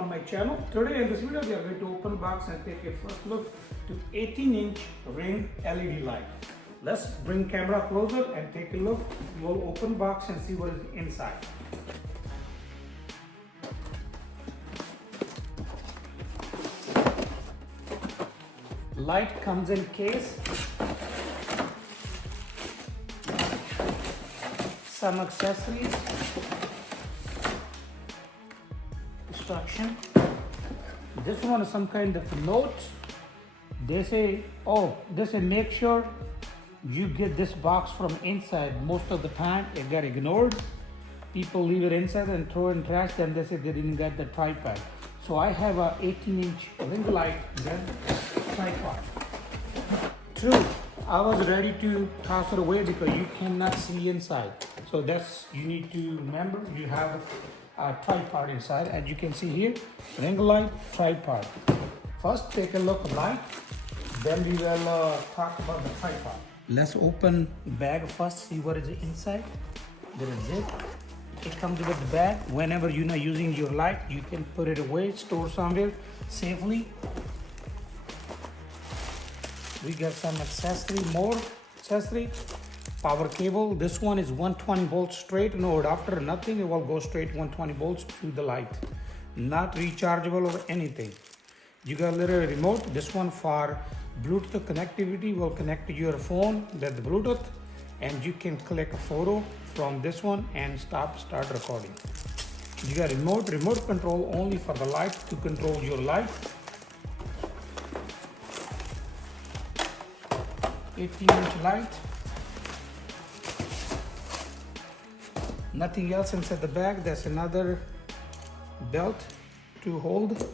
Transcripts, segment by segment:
on my channel. Today in this video we are going to open box and take a first look to 18-inch ring LED light. Let's bring camera closer and take a look. We'll open box and see what is inside. Light comes in case. Some accessories. Instruction. This one is some kind of note. They say make sure you get this box from inside. Most of the time it got ignored. People leave it inside and throw it in trash, then they say they didn't get the tripod. So I have a 18-inch ring light then tripod. True, I was ready to toss it away because you cannot see inside. So that's, you need to remember you have a tripod inside. As you can see here, ring light, tripod. First take a look at light, then we will talk about the tripod. Let's open the bag first, see what is inside. There is it. It comes with the bag. Whenever you're not using your light, you can put it away, store somewhere safely. We got some more accessory. Power cable. This one is 120 volts straight, no adapter, nothing. It will go straight 120 volts to the light. Not rechargeable or anything. You got a little remote. This one for Bluetooth connectivity will connect to your phone, that's the Bluetooth, and you can click a photo from this one and start recording. You got remote control only for the light, to control your light. 18-inch light. Nothing else inside the bag. There's another belt to hold.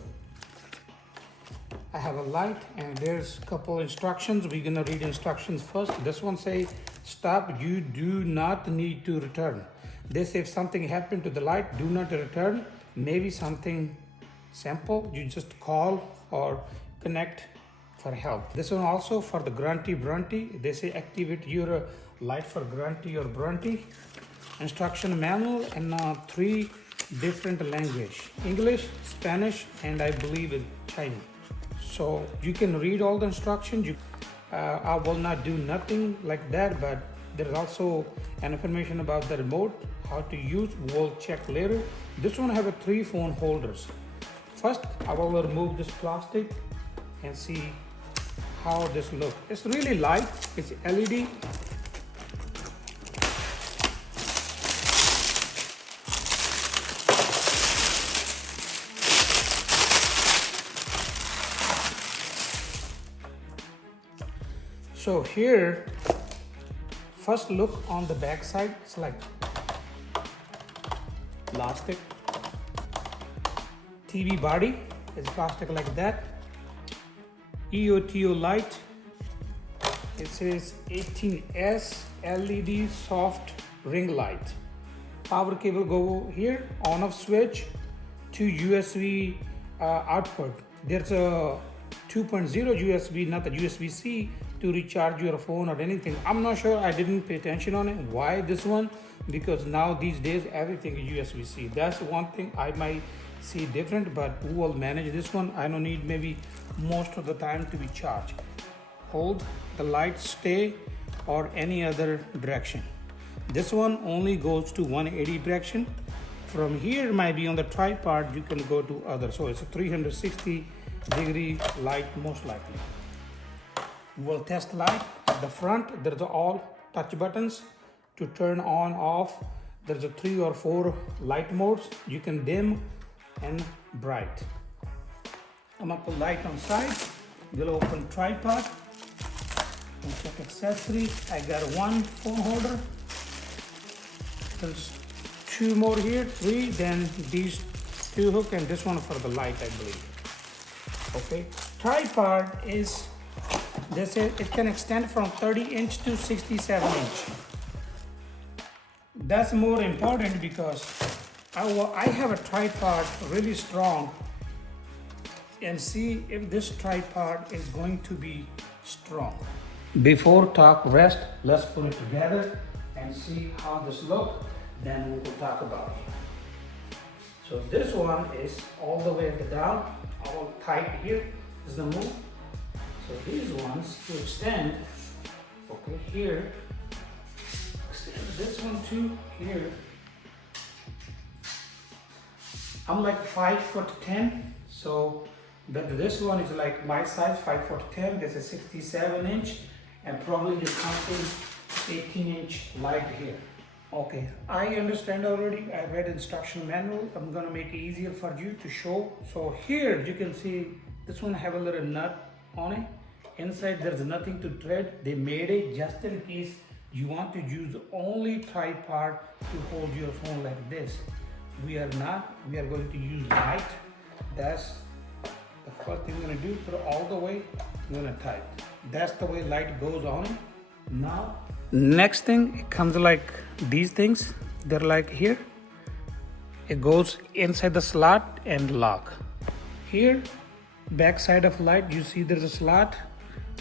I have a light and there's a couple instructions. We're gonna read instructions first. This one say stop, you do not need to return. They say if something happened to the light, do not return. Maybe something simple, you just call or connect for help. This one also for the grunty. They say activate your light for grunty or brunty. Instruction manual and 3 different language: English, Spanish, and I believe it's Chinese. So you can read all the instructions. I will not do nothing like that, but there's also an information about the remote, how to use. We'll check later. This one have 3 phone holders. First, I will remove this plastic and see how this looks. It's really light. It's LED. So here, first look on the back side. It's like plastic. TV body is plastic like that. EOTO light. It says 18S LED soft ring light. Power cable go here. On off switch to USB output. There's a 2.0 USB, not the USB-C, to recharge your phone or anything. I'm not sure, I didn't pay attention on it. Why this one? Because now these days everything is USB-C. That's one thing I might see different, but who will manage this one? I don't need maybe most of the time to be charged. Hold the light, stay or any other direction. This one only goes to 180 direction. From here might be on the tripod, you can go to other. So it's a 360-degree light most likely. We'll test light. At the front, there's all touch buttons to turn on, off. There's a 3 or 4 light modes. You can dim and bright. I'm gonna put light on side. We'll open tripod. And check accessories. I got 1 phone holder. There's 2 more here, 3. Then these 2 hook and this one for the light, I believe. Okay. Tripod is, they say it can extend from 30-inch to 67-inch. That's more important because I have a tripod really strong, and see if this tripod is going to be strong. Before talk rest, let's put it together and see how this looks. Then we will talk about it. So this one is all the way down, all tight here is the move. So these ones to extend, okay, here, extend this one too, here. I'm like 5'10", so this one is like my size, 5'10". This is 67 inch, and probably the something 18-inch light here. Okay, I understand already. I read instruction manual. I'm gonna make it easier for you to show. So here you can see this one have a little nut on it. Inside there's nothing to thread. They made it just in case you want to use only tripod to hold your phone like this. We are not. We are going to use light. That's the first thing we're gonna do. Put it all the way. We're gonna tight. That's the way light goes on it. Now, next thing, it comes like these things. They're like here. It goes inside the slot and lock. Here, back side of light, you see there's a slot.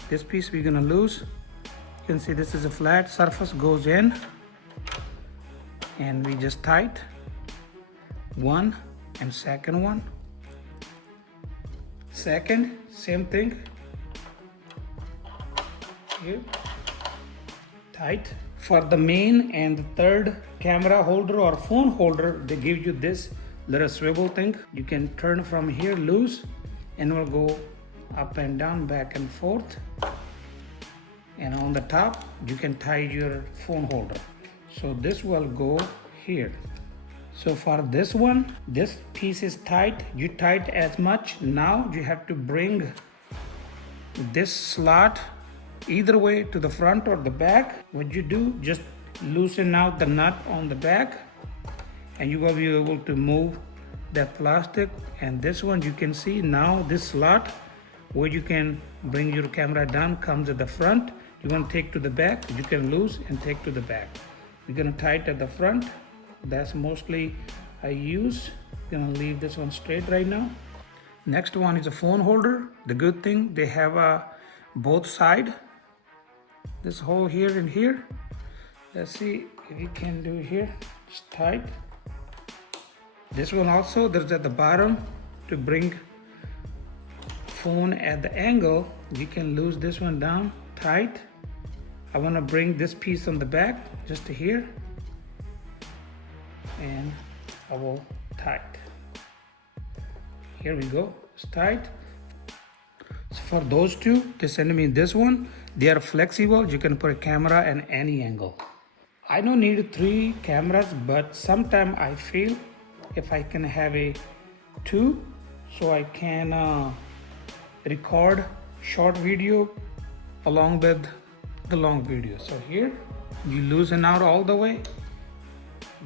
This piece we're gonna lose. You can see this is a flat surface, goes in, and we just tight. One and second one. Second, same thing. Here. Tight. For the main and the third camera holder or phone holder, they give you this little swivel thing. You can turn from here loose and it will go up and down, back and forth. And on the top, you can tie your phone holder. So this will go here. So for this one, this piece is tight. You tight as much. Now you have to bring this slot either way to the front or the back. What you do, just loosen out the nut on the back and you will be able to move that plastic. And this one you can see now, this slot where you can bring your camera down comes at the front. You want to take to the back, you can loose and take to the back. We're gonna tight at the front. That's mostly I use. Gonna leave this one straight right now. Next one is a phone holder. The good thing, they have both side. This hole here and here. Let's see if you can do here. Just tight. This one also, there's at the bottom to bring phone at the angle. You can lose this one down tight. I want to bring this piece on the back just to here, and I will tight. Here we go. It's tight. So for those two, they send me this one. They are flexible. You can put a camera at any angle. I don't need 3 cameras, but sometimes I feel if I can have a 2, so I can record short video along with the long video. So here, you loosen out all the way.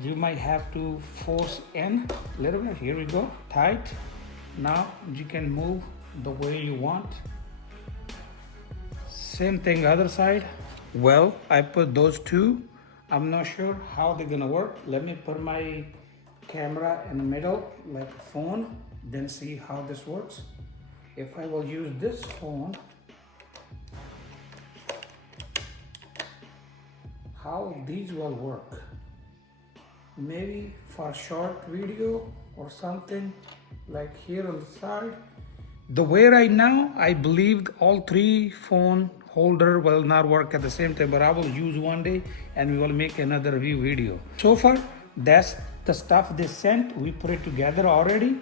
You might have to force in a little bit. Here we go, tight. Now you can move the way you want. Same thing other side. Well, I put those two. I'm not sure how they're gonna work. Let me put my camera in the middle like a phone, then see how this works. If I will use this phone, how these will work. Maybe for short video or something like here on the side. The way right now, I believe all 3 phone holder will not work at the same time, but I will use one day and we will make another review video. So far, that's the stuff they sent. We put it together already.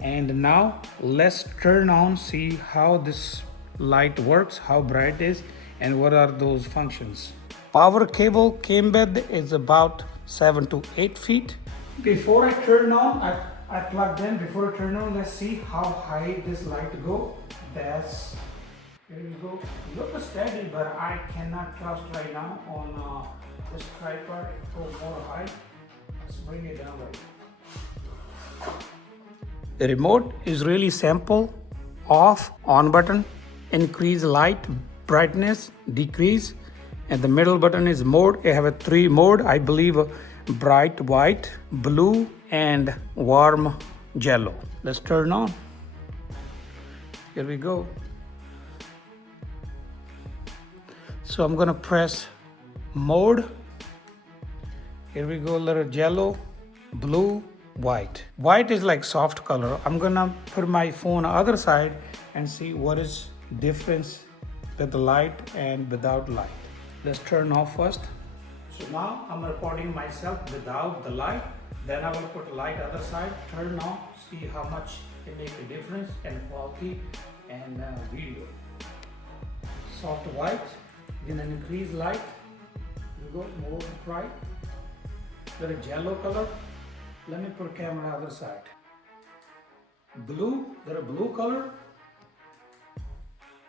And now let's turn on, see how this light works, how bright it is, and what are those functions. Power cable came with is about 7 to 8 feet. Before I turn on, I plugged in. Before I turn on, let's see how high this light go. That's, here we go. Look steady, but I cannot trust right now on this tripod. It goes more high. Let's bring it down right. The remote is really simple. Off, on button, increase light, brightness, decrease. And the middle button is mode. I have a 3 mode, I believe, bright white, blue, and warm yellow. Let's turn on. Here we go. So I'm gonna press mode. Here we go, little yellow, blue, white. White is like soft color. I'm gonna put my phone on the other side and see what is difference with the light and without light. Let's turn off first. So now I'm recording myself without the light. Then I will put light other side, turn on, see how much it makes a difference in quality and video. Soft white, then an increase light. You go more bright. There is yellow color. Let me put camera other side. Blue, there is blue color.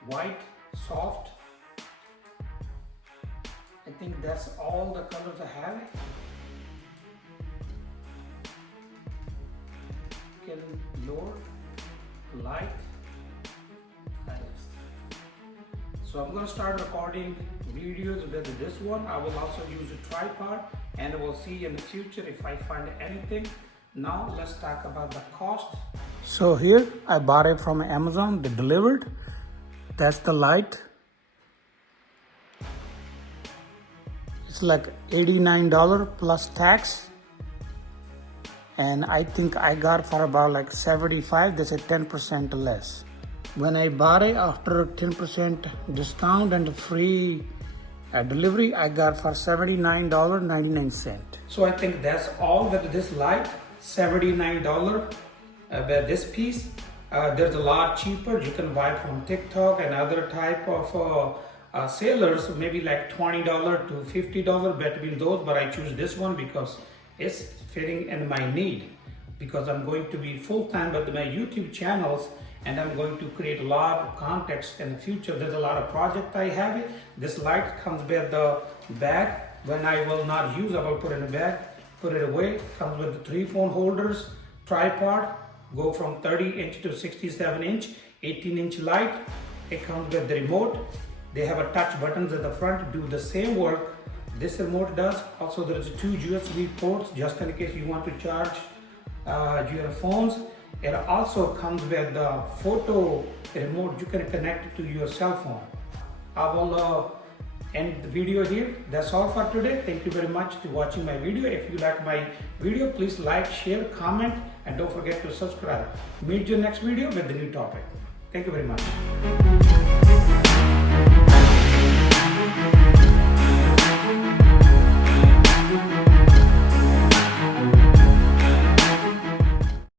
White, soft. I think that's all the colors I have. Can lower, light, highest. So I'm going to start recording videos with this one. I will also use a tripod and we'll see in the future if I find anything. Now let's talk about the cost. So here I bought it from Amazon, they delivered. That's the light. It's like $89 plus tax. And I think I got for about like 75, they said 10% less. When I bought it after 10% discount and free delivery, I got for $79.99. So I think that's all with this light, $79 with this piece. There's a lot cheaper. You can buy from TikTok and other type of sellers, maybe like $20 to $50 between those, but I choose this one because it's fitting in my need, because I'm going to be full-time with my YouTube channels and I'm going to create a lot of context in the future. There's a lot of projects I have. This light comes with the bag. When I will not use, I will put in a bag, put it away. Comes with the 3 phone holders, tripod, go from 30-inch to 67-inch, 18-inch light. It comes with the remote. They have a touch buttons at the front, do the same work this remote does. Also there is 2 USB ports just in case you want to charge your phones. It also comes with the photo remote. You can connect it to your cell phone. I will end the video here. That's all for today. Thank you very much for watching my video. If you like my video, please like, share, comment, and don't forget to subscribe. Meet you next video with the new topic. Thank you very much.